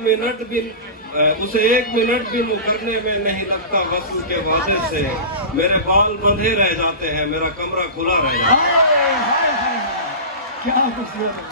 Minute भी उसे 1 minute भी मुकरने में नहीं लगता वस्ल के वादे से। मेरे बाल बंधे रह जाते हैं, मेरा कमरा खुला रह जाता है। क्या खूबसूरत है।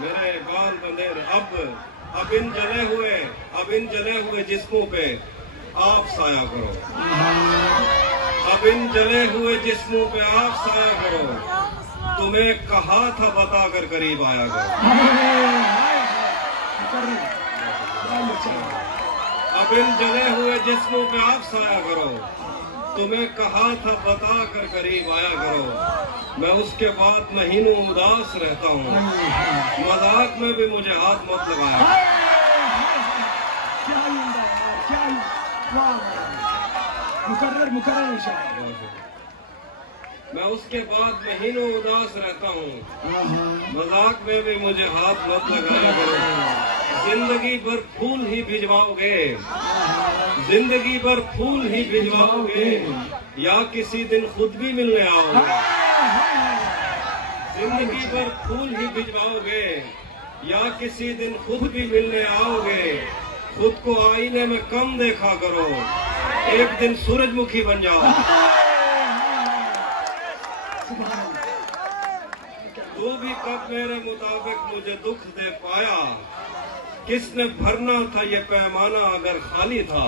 मेरे बाल बंधे अब इन जले हुए जिस्मों पे आप साया करो। अब इन जले हुए जिस्मों पे आप साया करो। तुम्हें कहा था बता कर करीब आया करो। अब इन जले हुए जिस्मों पे आप साया करो। तुम्हें कहा था बता कर करीब आया करो। मैं उसके बाद महीनों उदास रहता हूँ। मजाक में भी मुझे हाथ मत लगाया। मैं उसके बाद महीनों उदास रहता हूँ। मजाक में भी मुझे हाथ मत लगाया करो। जिंदगी भर फूल ही भिजवाओगे, जिंदगी भर फूल ही भिजवाओगे, या किसी दिन खुद भी मिलने आओगे। जिंदगी भर फूल ही भिजवाओगे, या किसी दिन खुद भी मिलने आओगे। खुद को आईने में कम देखा करो, एक दिन सूरजमुखी बन जाओ। तू भी कब मेरे मुताबिक मुझे दुख दे पाया। किसने भरना था ये पैमाना अगर खाली था।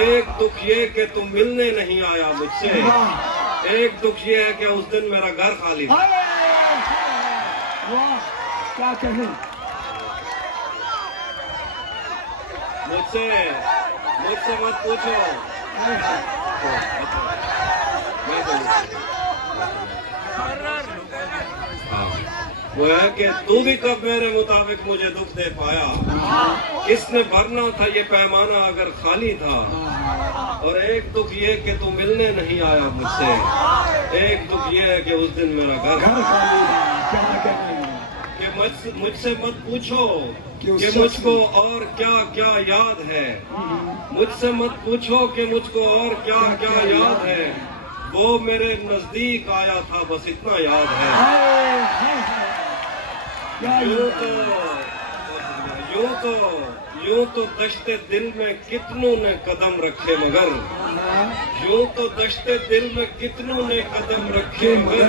एक दुख ये कि तू मिलने नहीं आया मुझसे। एक दुख ये है कि उस दिन मेरा घर खाली था। क्या कहें। मुझसे मत पूछो। वो है कि तू भी कब मेरे मुताबिक मुझे दुख दे पाया। किसने भरना था ये पैमाना अगर खाली था। और एक दुख ये कि तू मिलने नहीं आया मुझसे। एक दुख ये है कि उस दिन मेरा घर खाली था। कि मुझसे मत पूछो कि मुझको और क्या क्या याद है। मुझसे मत पूछो कि मुझको और क्या क्या याद है। वो मेरे नजदीक आया था बस इतना याद है। यूं तो दश्ते दिल में कितनों ने कदम रखे मगर। यूं तो दश्ते दिल में कितनों ने कदम रखे मगर।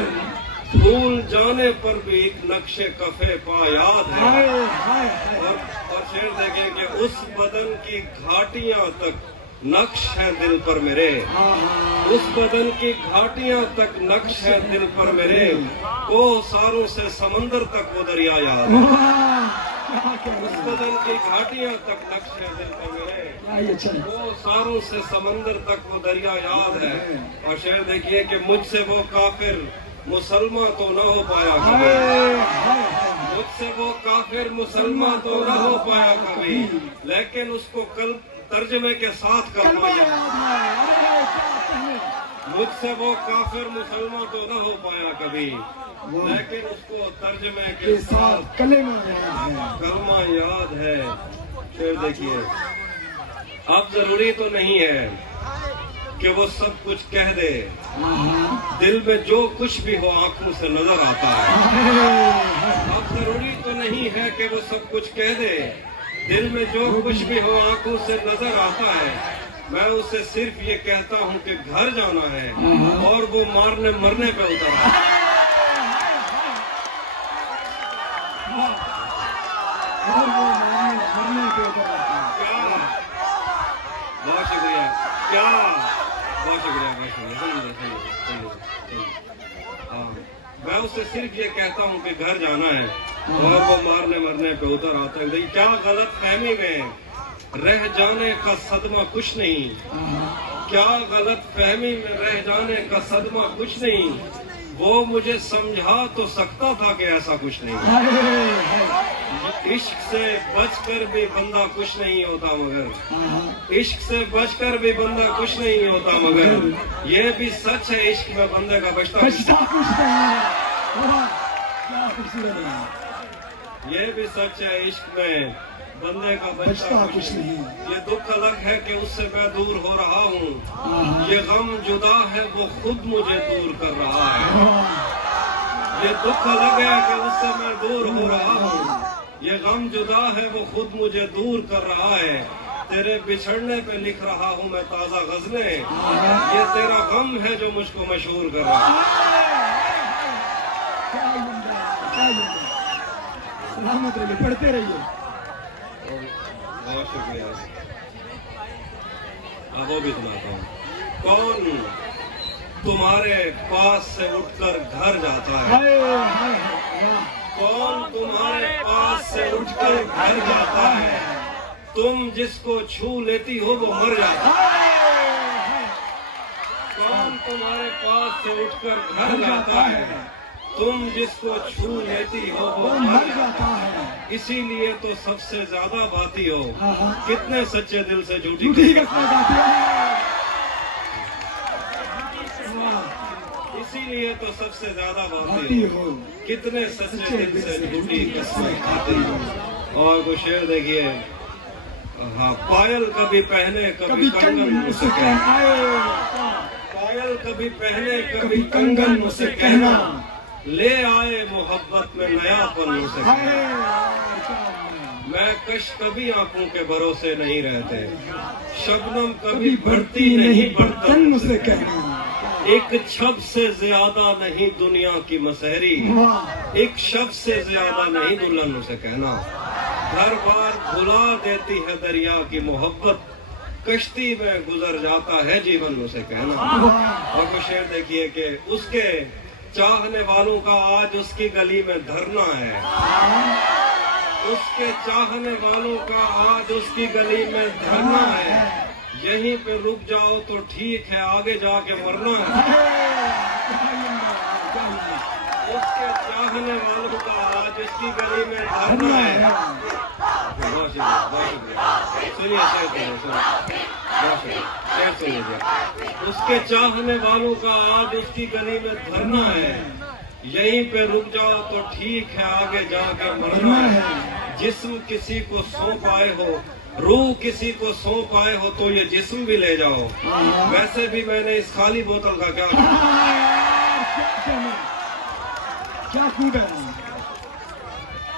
भूल जाने पर भी एक नक्शे कफे पा याद है। और शेर देखें कि उस बदन की घाटियां तक नक्श है दिल पर मेरे। उस बदन की घाटियां तक नक्श है दिल पर मेरे। वो सारों से समंदर तक वो दरिया याद है। उस बदन की घाटियां तक नक्श है दिल पर मेरे। वो सारों से समंदर तक वो दरिया याद है। और शेर देखिए कि मुझसे वो काफिर मुसलमान तो न हो पाया कभी। मुझसे वो काफिर मुसलमान तो न हो पाया कभी। लेकिन उसको कल तर्जमे के साथ कलमा याद। मुझसे वो काफिर मुसलमान तो न हो पाया कभी। लेकिन उसको तर्जमे के साथ कलमा याद है। फिर देखिए अब जरूरी तो नहीं है कि वो सब कुछ कह दे। दिल में जो कुछ भी हो आंखों से नजर आता है। अब जरूरी तो नहीं है कि वो सब कुछ कह दे। दिल में जो कुछ भी हो आंखों से नजर आता है। मैं उसे सिर्फ ये कहता हूँ कि घर जाना है और वो मारने मरने पे उतर है। बहुत शुक्रिया। क्या बहुत शुक्रिया। मैं उससे सिर्फ ये कहता हूँ कि घर जाना है और वो मारने मरने पे उतर आता है। क्या गलत फहमी में रह जाने का सदमा कुछ नहीं। क्या गलत फहमी में रह जाने का सदमा कुछ नहीं। वो मुझे समझा तो सकता था कि ऐसा कुछ नहीं। इश्क से बचकर भी बंदा कुछ नहीं होता मगर। इश्क से बचकर भी बंदा कुछ नहीं होता मगर। ये भी सच है इश्क में बंदे का बचता कुछ नहीं। ये भी सच है इश्क में बंदे का बचता कुछ नहीं। ये दुख अलग है कि उससे मैं दूर हो रहा हूँ। ये गम जुदा है वो खुद मुझे दूर कर रहा है। ये दुख अलग है कि उससे मैं दूर हो रहा हूँ। ये गम जुदा है वो खुद मुझे दूर कर रहा है, तेरे बिछड़ने पे लिख रहा हूँ मैं ताजा गजलें, ये तेरा गम है जो मुझको मशहूर कर रहा है। क्या जिंदा, क्या जिंदा। सलामत रहिए, पढ़ते रहिए। बहुत शुक्रिया। अब वो भी सुनाता हूँ। कौन तुम्हारे पास से उठकर घर जाता है, हाय हाय वाह। कौन तुम्हारे पास से उठकर घर जाता है, तुम जिसको छू लेती हो वो मर जाता है। कौन तुम्हारे पास से उठकर घर जाता है, तुम जिसको छू लेती हो वो वो मर मर जाता जाता है। है। इसीलिए तो सबसे ज्यादा बाती हो, हाँ, हाँ। कितने सच्चे दिल से झूठी झूठी कसमें कसमें खाते हैं। वाह, इसीलिए तो सबसे ज्यादा खाती बाती हो, हो। कितने सच्चे दिल से झूठी कसमें खाती हो। और कुछ शेर देखिए, हाँ, पायल कभी पहने कभी कंगन मुझसे कहना, पायल कभी पहने कभी कंगन मुझसे कहना, ले आए मोहब्बत में नयापन मुझसे हाय कहना। यार, क्या मैं कश कभी आंखों के भरोसे नहीं रहते, शबनम कभी कभी बढ़ती नहीं बर्तन मुझसे कहना। एक छब से ज्यादा नहीं दुनिया की मसहरी, वाह, एक शब्द से ज्यादा नहीं दुल्हन मुझसे कहना। हर बार भुला देती है दरिया की मोहब्बत, कश्ती में गुजर जाता है जीवन मुझसे कहना। वाह, और वो शेर देखिए कि उसके चाहने वालों का आज उसकी गली में धरना है, उसके चाहने वालों का आज उसकी गली में धरना है, यहीं पे रुक जाओ तो ठीक है, आगे जाके मरना है। उसके चाहने वालों का आज उसकी गली में धरना है। बहुत शुक्रिया, बहुत शुक्रिया। सुनिए शेर, सुनिए, सुनिए, बहुत शुक्रिया। शेर सुन लीजिए। उसके चाहने वालों का आज उसकी गली में धरना है, यहीं पे रुक जाओ तो ठीक है, आगे जाके मरना है। जिस्म किसी को सौंप आए हो, रूह किसी को सौंप आए हो, तो ये जिस्म भी ले जाओ। वैसे भी मैंने इस खाली बोतल का क्या क्या कूदा।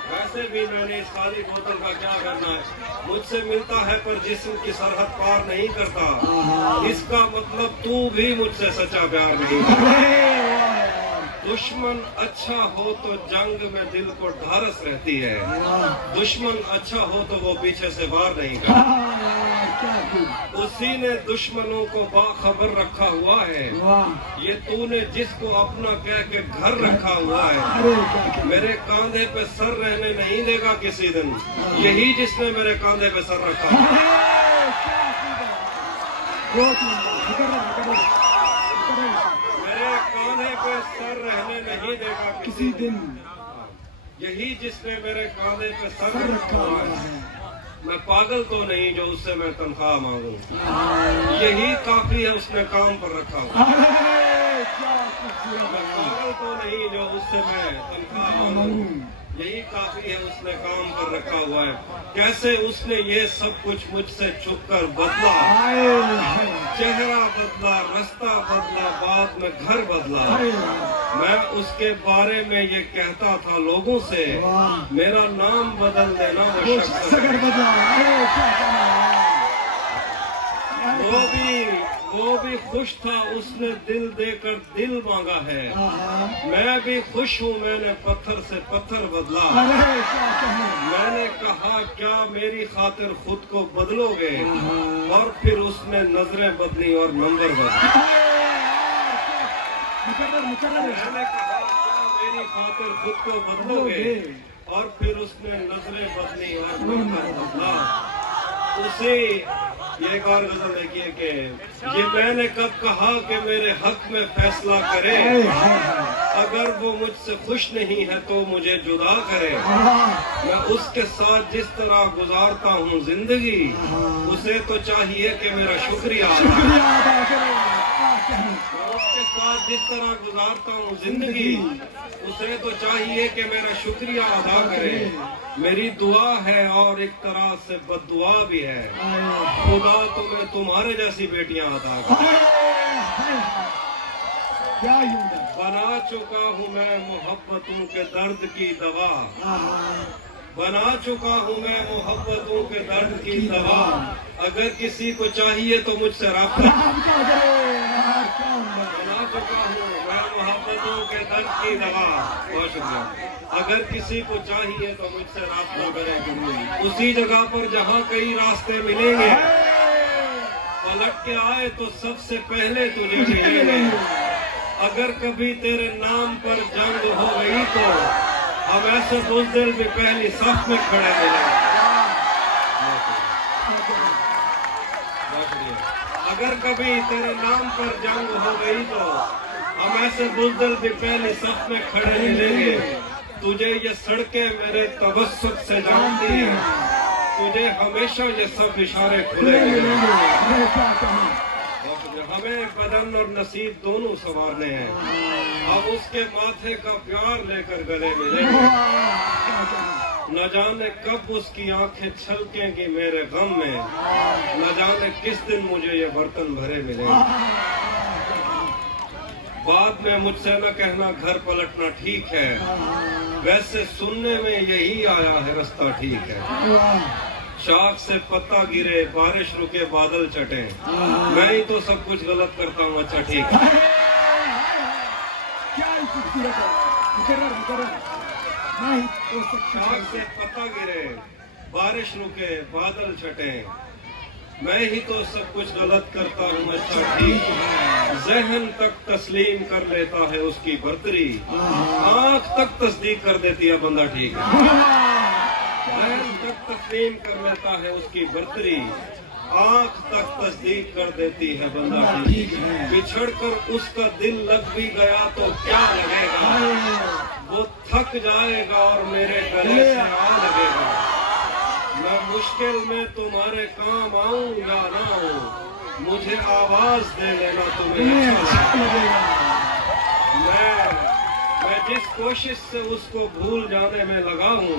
वैसे भी मैंने इस खाली बोतल का क्या करना है। मुझसे मिलता है पर जिस्म की सरहद पार नहीं करता, इसका मतलब तू भी मुझसे सच्चा प्यार नहीं करता। दुश्मन अच्छा हो तो जंग में दिल को ढारस रहती है, दुश्मन अच्छा हो तो वो पीछे से वार नहीं करता। उसी ने दुश्मनों को बाखबर रखा हुआ है, ये तूने जिसको अपना कह के घर रखा हुआ है। मेरे कांधे पे सर रहने नहीं देगा किसी दिन, यही जिसने मेरे कांधे पे सर रखा है। मेरे कांधे पे सर रहने नहीं देगा किसी दिन, यही जिसने मेरे कांधे पे सर सर रखा रखा हुआ हुआ है। है। मैं पागल तो नहीं जो उससे मैं तनख्वाह मांगू, यही काफी है उसने काम पर रखा हुआ। मैं पागल तो नहीं जो उससे मैं तनख्वाह मांगू, यही काफी है उसने काम पर रखा हुआ है। कैसे उसने ये सब कुछ मुझसे छुप कर बदला, चेहरा बदला, रास्ता बदला, बाद में घर बदला। मैं उसके बारे में ये कहता था लोगों से, मेरा नाम बदल देना वो शख्स वो भी खुश था, उसने दिल देकर दिल मांगा है। मैं भी खुश हूँ, मैंने पत्थर से पत्थर बदला। मैंने कहा क्या मेरी खातिर खुद को बदलोगे, और फिर उसने नजरें बदली और नंबर बदले। मैंने कहा क्या मेरी खातिर खुद को बदलोगे, और फिर उसने नजरें बदली और नंबर बदला। उसे ये एक और गजल देखिए कि ये मैंने कब कहा कि मेरे हक में फैसला करे, अगर वो मुझसे खुश नहीं है तो मुझे जुदा करे। मैं उसके साथ जिस तरह गुजारता हूँ जिंदगी, उसे तो चाहिए कि मेरा शुक्रिया अदा करे। मैं उसके साथ जिस तरह गुजारता हूँ जिंदगी, उसे तो चाहिए कि मेरा शुक्रिया अदा करे। मेरी दुआ है और एक तरह से बद्दुआ भी है, खुदा तुम्हें तुम्हारे जैसी बेटियां अता करे। बना चुका हूँ मैं मोहब्बतों के दर्द की दवा, बना चुका हूँ मैं मोहब्बतों के दर्द की दवा, अगर किसी को चाहिए तो मुझसे राब्ता। बना चुका हूँ मैं मोहब्बतों के दर्द की दवा, बहुत शुक्रिया। अगर किसी को चाहिए तो मुझसे राब्ता करें, उसी जगह पर जहाँ कई रास्ते मिलेंगे, पलट के आए तो सबसे पहले तुझे मिलेंगे। अगर कभी तेरे नाम पर जंग हो गई तो हम ऐसे बुज़दिल भी पहली सफ में खड़े मिलेंगे। अगर कभी तेरे नाम पर जंग हो गई तो हम ऐसे बुज़दिल भी पहली सफ में खड़े मिलेंगे। तुझे ये सड़कें मेरे तबस्सुत से जानती हैं, तुझे हमेशा ये सब इशारे खुले मिलेंगे। हमें बदन और नसीब दोनों संवारने हैं, हम उसके माथे का प्यार लेकर गले मिलेंगे। न जाने कब उसकी आंखें छलकेंगी मेरे गम में, न जाने किस दिन मुझे ये बर्तन भरे मिलेंगे। बाद में मुझसे न कहना घर पलटना ठीक है, वैसे सुनने में यही आया है रास्ता ठीक है। शाख से पत्ता गिरे, बारिश रुके, बादल चटे, मैं ही तो सब कुछ गलत करता हूँ, अच्छा ठीक है। शाख से पत्ता गिरे, बारिश रुके, बादल चटे, मैं ही तो सब कुछ गलत करता हूँ, अच्छा ठीक है। ज़हन तक तस्लीम कर लेता है उसकी बर्तरी, आँख तक तस्दीक कर देती है बंदा ठीक है। ज़हन तक तस्लीम कर लेता है उसकी बर्तरी, आँख तक तस्दीक कर देती है बंदा ठीक है। बिछड़ कर उसका दिल लग भी गया तो क्या लगेगा, वो थक जाएगा और मेरे गले से आ लगेगा। मैं मुश्किल में तुम्हारे काम आऊं या ना आऊं, मुझे आवाज दे लेना तुम्हें अच्छा लगेगा। मैं जिस कोशिश से उसको भूल जाने में लगा हूँ,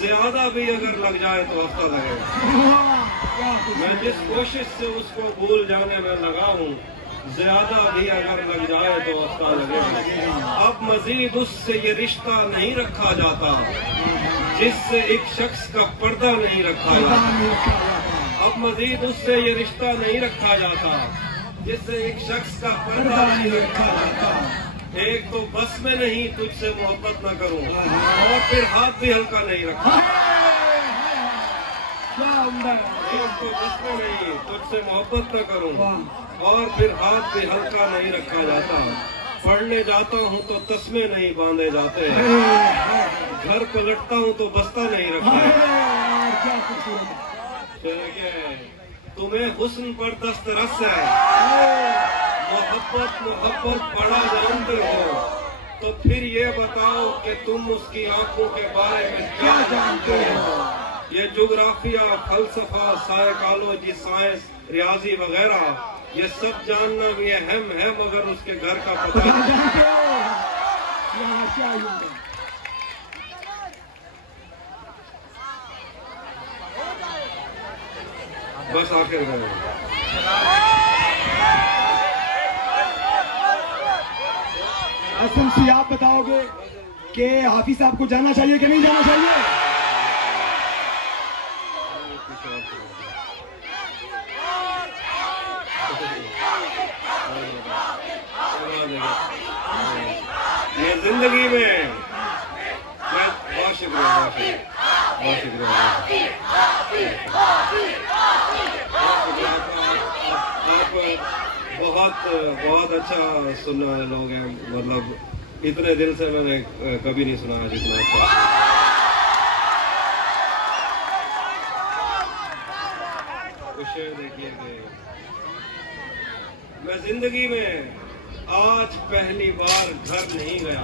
ज्यादा भी अगर लग जाए तो हफ्ता लगेगा। मैं जिस कोशिश से उसको भूल जाने में लगा हूँ, ज्यादा भी अगर लग जाए तो हफ्ता लगेगा। अब मजीद उससे ये रिश्ता नहीं रखा जाता जिससे एक शख्स का पर्दा नहीं रखा जाता। अब मजीद उससे ये रिश्ता नहीं रखा जाता जिससे एक शख्स का पर्दा नहीं रखा जाता। एक तो बस में नहीं तुझसे मोहब्बत न करूं, और फिर हाथ भी हल्का नहीं रखा। एक तो बस में नहीं तुझसे मोहब्बत न करूं, और फिर हाथ भी हल्का नहीं रखा जाता। पढ़ने जाता हूँ तो तस्मे नहीं बांधे जाते, घर को लटता हूँ तो बस्ता नहीं रखा। तुम्हें हुस्न पर दस्तरस है, मोहब्बत बड़ा जानते हो, तो फिर ये बताओ कि तुम उसकी आंखों के बारे में क्या जानते हो। ये जोग्राफिया, फलसफा, साइकोलॉजी, साइंस, रियाजी वगैरह, ये सब जानना भी अहम है, मगर उसके घर का पता बस आखिर में असम सी आप बताओगे कि हाफिज साहब को जाना चाहिए कि नहीं जाना चाहिए? ये जिंदगी में मैं बहुत शुक्रिया आप बहुत अच्छा सुनने वाले लोग हैं, मतलब इतने दिल से मैंने कभी नहीं सुना है जितना अच्छा। देखिए कि मैं जिंदगी में आज पहली बार घर नहीं गया।